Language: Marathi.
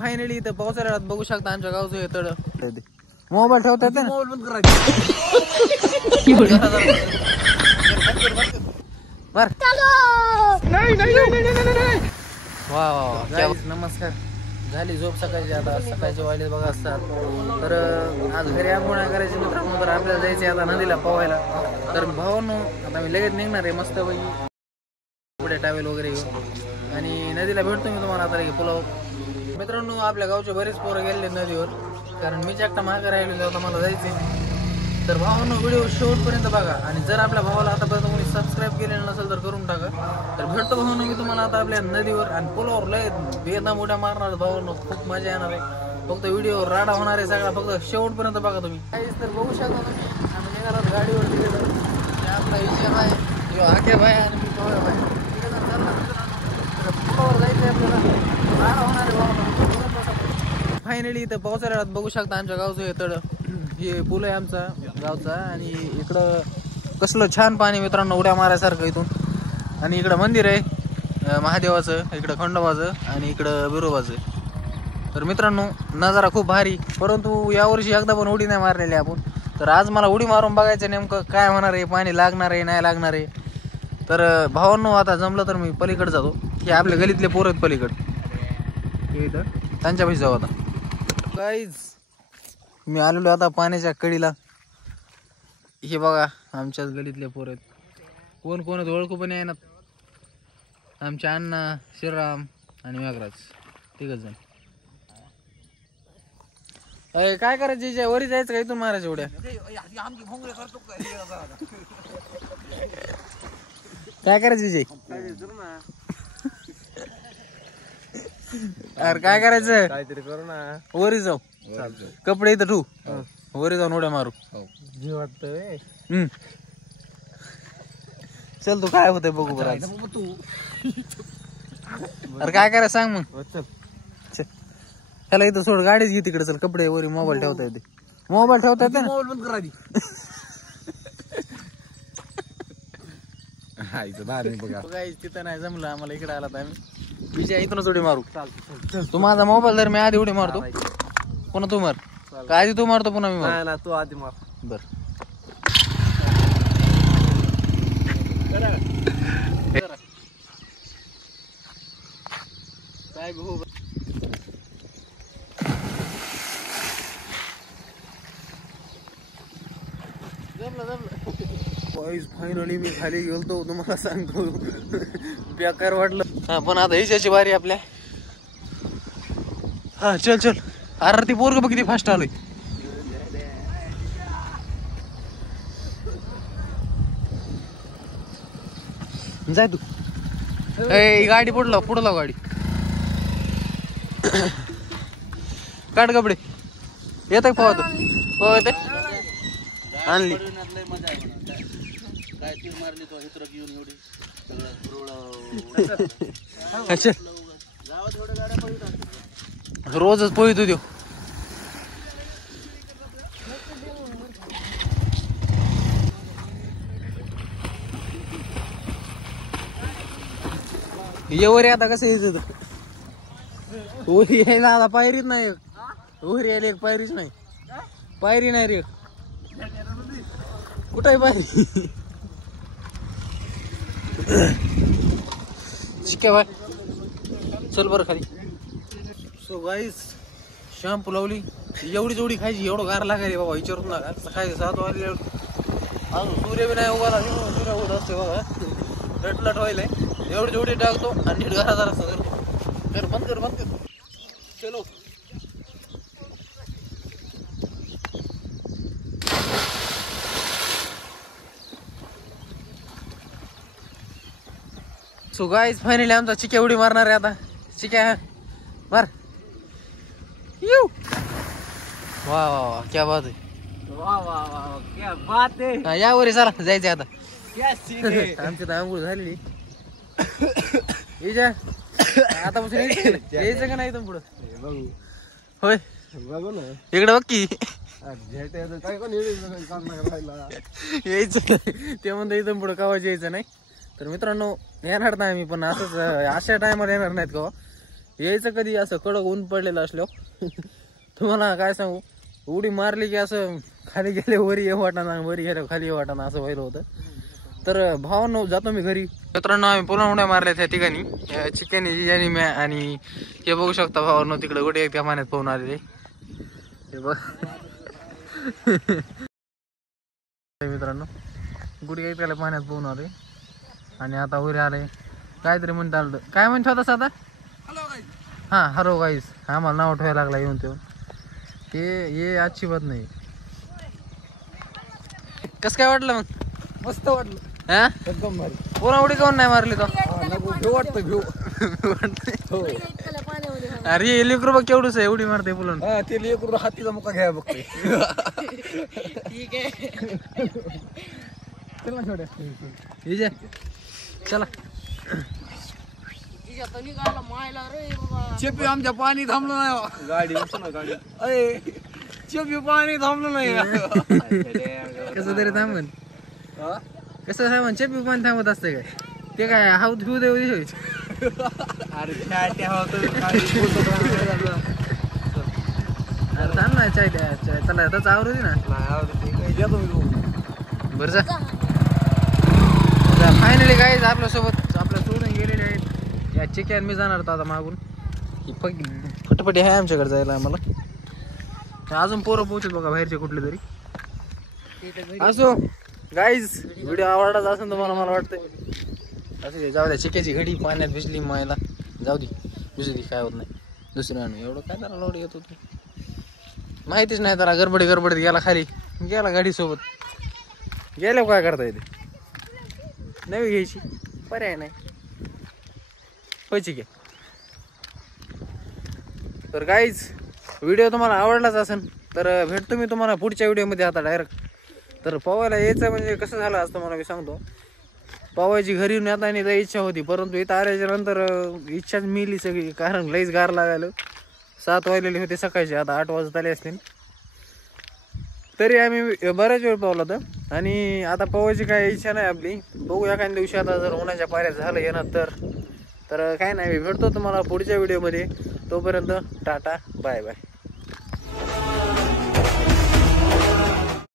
फायनली इथं पावसाळ्यात बघू शकता आमच्या गावचं हे तळ. मोबाईल ठेवता येते ना? मोबाईल बंद वा. नमस्कार. झाली झोप सकाळची. आता सकाळचे वाजले बघा असतात. तर आज घरी आंघोळ करायची मित्रांनो. तर आपल्याला जायचे आता नदीला पोहायला. तर भावांनो आता मी लगेच निघणार आहे मस्त पैकी पुढे टावेल वगैरे घेऊन आणि नदीला भेटतो मी तुम्हाला आता पुलाव. मित्रांनो आपल्या गावचे बरेच पोरं गेलेले नदीवर कारण मीच एकटा मागे राहिलो होता मला जायचे. तर भावांनो व्हिडिओ शेवटपर्यंत बघा आणि जर आपल्या भावाला आतापर्यंत कोणी सबस्क्राईब केलेलं नसेल तर करून टाका. तर भेटतो भावांनो मी तुम्हाला आता आपल्या नदीवर आणि पुलावर लय बेदम उड्या मारणार भावांनो. खूप मजा येणार आहे. फक्त व्हिडिओ राडा होणार आहे सगळा. फक्त शेवटपर्यंत बघा तुम्ही. काहीच तर बघू शकता तुम्ही. आम्ही निघालो गाडीवर गेलो. आपला इथे भाई आखे भाई आणि मी भाई पुलावर जायचं आपल्याला. राडा होणार आहे भावांनो. फायनली इथं पावसाळ्यात बघू शकता आमच्या गावचं हे तळ. हे पूल आहे आमचा गावचा आणि इकडं कसलं छान पाणी मित्रांनो उड्या मारायसारखं इथून. आणि इकडं मंदिर आहे महादेवाचं, इकडं खंडोबाचं आणि इकडं बिरोबाचं. तर मित्रांनो नजारा खूप भारी. परंतु यावर्षी एकदा पण उडी नाही मारलेली आपण. तर आज मला उडी मारून बघायचं नेमकं काय होणार आहे, पाणी लागणार आहे नाही लागणार आहे. तर भावांनो आता जमलं तर मी पलीकडे जातो. हे आपल्या गलीतले पोरं आहेत पलीकडे इथं त्यांच्यापाशी जाऊ आता. गाईज मी आलेलो आता पाण्याच्या कडीला. हे बघा आमच्याच गलीतले पोरं आहेत. कोण कोण आहेत ओळखू पण आहे ना. आमचे अण्णा श्रीराम आणि मेघराज तिघच जण. अरे काय करायचं वरी जायचं का इथून मारायचं उड्या. काय करायचं विजय. अरे काय करायचं काहीतरी करू ना. वरी जाऊ कपडे इथं ठेवू वरी जाऊन उड्या मारू. जी वाटतंय चल तू काय होतंय बघू बरं. अरे काय करायचं सांग मग. त्याला इथं सोड गाडीच घे तिकडे. चल कपडे वरी मोबाईल ठेवता येते. मोबाईल ठेवता येते ना. मोबाईल बंद करा आधी. तिथं नाही जमलं आम्हाला. इकडे आला तर आम्ही विजय इथूनच उडी मारू. तू माझा मोबाईल धर मी आधी उडी मारतो. पुन्हा तू मार का आधी तू मारतो पुन्हा मी मार. तू आधी मार. बर काय फायनली मी खाली गेलतो तुम्हाला सांगतो. बेकार वाटलं. हा पण आता हिच्याची बारी आपल्या. हा चल चल. अरे ती पोरग बघ किती फास्ट आलोय. जाय तू. गाडी पुढला गाडी काढ कपडे. येत का पोहत हो येते आणली. रोजच पोहितो देऊ. येवर आता कसं यायचं उरी यायला. आता पायरीच नाही. उरी यायला एक पायरीच नाही. पायरी नाही रे. कुठं आहे पायरी. शिक्या बाय चल बरं खाली. सो गाईस शॅम्पू लावली. एवढी जोडी खायची. एवढं गार लागायला बाबा विचारून लागा. सकाळी 7 वाजले अजून सूर्य बी नाही उभा. सूर्य होत असते बघा. रटलट व्हायला. एवढी जोडी टाकतो आणि नीट घरात जरा करतो. कर बंद कर. चलो सो गाईज फायनली आमचा चिक्या उडी मारणार आहे आता. चिक्या मार. यू वा वा वा क्या बात आहे. वा वा वा क्या बात आहे. यावर चला जायचं आता. आमची तर आंघोळ झालेली. आता यायचं का नाही इथून पुढं. होय बघू ना इकडे बघ की. यायचं ते म्हणतो इथून पुढं कावाच यायचं नाही. तर मित्रांनो येणार नाही मी पण असंच अशा टायमाला येणार नाहीत का. यायचं कधी असं कडक ऊन पडलेलं असल्यावर तुम्हाला काय सांगू, उडी मारली की असं खाली गेले वरी ये वाटाणा, वरी गेल्या खाली ये वाटाणा असं व्हायला होतं. तर भावांनो जातो मी घरी. मित्रांनो आम्ही पुन्हा उड्या मारल्या त्या ठिकाणी चिकन आणि आणि हे बघू शकता भावांनो तिकडे गुडे त्या पाण्यात पोहून आलेले. हे बघ मित्रांनो गुडघे त्याला पाण्यात पोहून आले आणि आता वरी आले. काहीतरी म्हणता आलं, काय म्हणतो होता साधा? हा हॅलो गाईस, आम्हाला नाव ठेवायला लागला येऊन तेव्हा. हे आजची बात नाही. कसं काय वाटलं मग? मस्त वाटलं. हा एकदम भारी. पुन्हा उडी काऊन नाही मारली तो? घेऊ वाटतं घेऊ. हो. अरे लेकरू बघ केवढूच आहे उडी मारते पुलन. हा ते लेकरू हातीचा मुका घ्या बघते. ठीक आहे चल ना छोट्या. विजय चला. चेपी आमच्या पाणी थांबलं नाही. गाडी गाडी अरे चेपी पाणी थांबलं नाही. कसं तरी थांबन, कसं थांबन चेपी पण थांबत असते काय? ते काय हाऊ ठेवू देऊ दे. अरे थांब ना चाय द्या चला त्याचा आवरू दे ना. बरं जा. फायनली काय आपल्यासोबत आपल्या सोडून गेलेले आहेत या चिकन. मी जाणार होतो आता मागून. ही फटफटी आहे आमच्याकडे जायला आम्हाला. अजून पोरं पोहोचत बघा बाहेरचे कुठले तरी. असो गाईज व्हिडिओ आवडलाच असेल तुम्हाला, मला वाटतंय असं जाऊ द्या. चिक्याची घडी पाण्यात भिजली मायला, जाऊ दे भिजू दे काय होत नाही. दुसरं आणू एवढं काय त्याला लोड येत होतं माहितीच नाही. त्याला गडबडीत गेला खाली, गेला गाडीसोबत. गेल्यावर काय करता येते, नवी घ्यायची पर्याय नाही. व्हायची की. तर गाईज व्हिडिओ तुम्हाला आवडलाच असेल तर भेटतो मी तुम्हाला पुढच्या व्हिडिओमध्ये आता डायरेक्ट. तर पोवायला यायचं म्हणजे कसं झालं असं तुम्हाला मी सांगतो. पोवायची घरी नेतानी लई इच्छा होती, परंतु इथं आल्याच्या नंतर इच्छाच मिली सगळी. कारण लईच गार लागायला. 7 वाजलेले होते सकाळचे, आता 8 वाजत आले असतील. तरी आम्ही बऱ्याच वेळ पावला तर. आणि आता पोवायची काय इच्छा नाही आपली. बघू एखाद्या दिवशी आता जर उन्हाच्या पाऱ्यात झालं येणार तर काय नाही. भेटतो तुम्हाला पुढच्या व्हिडिओमध्ये. तोपर्यंत टाटा बाय बाय.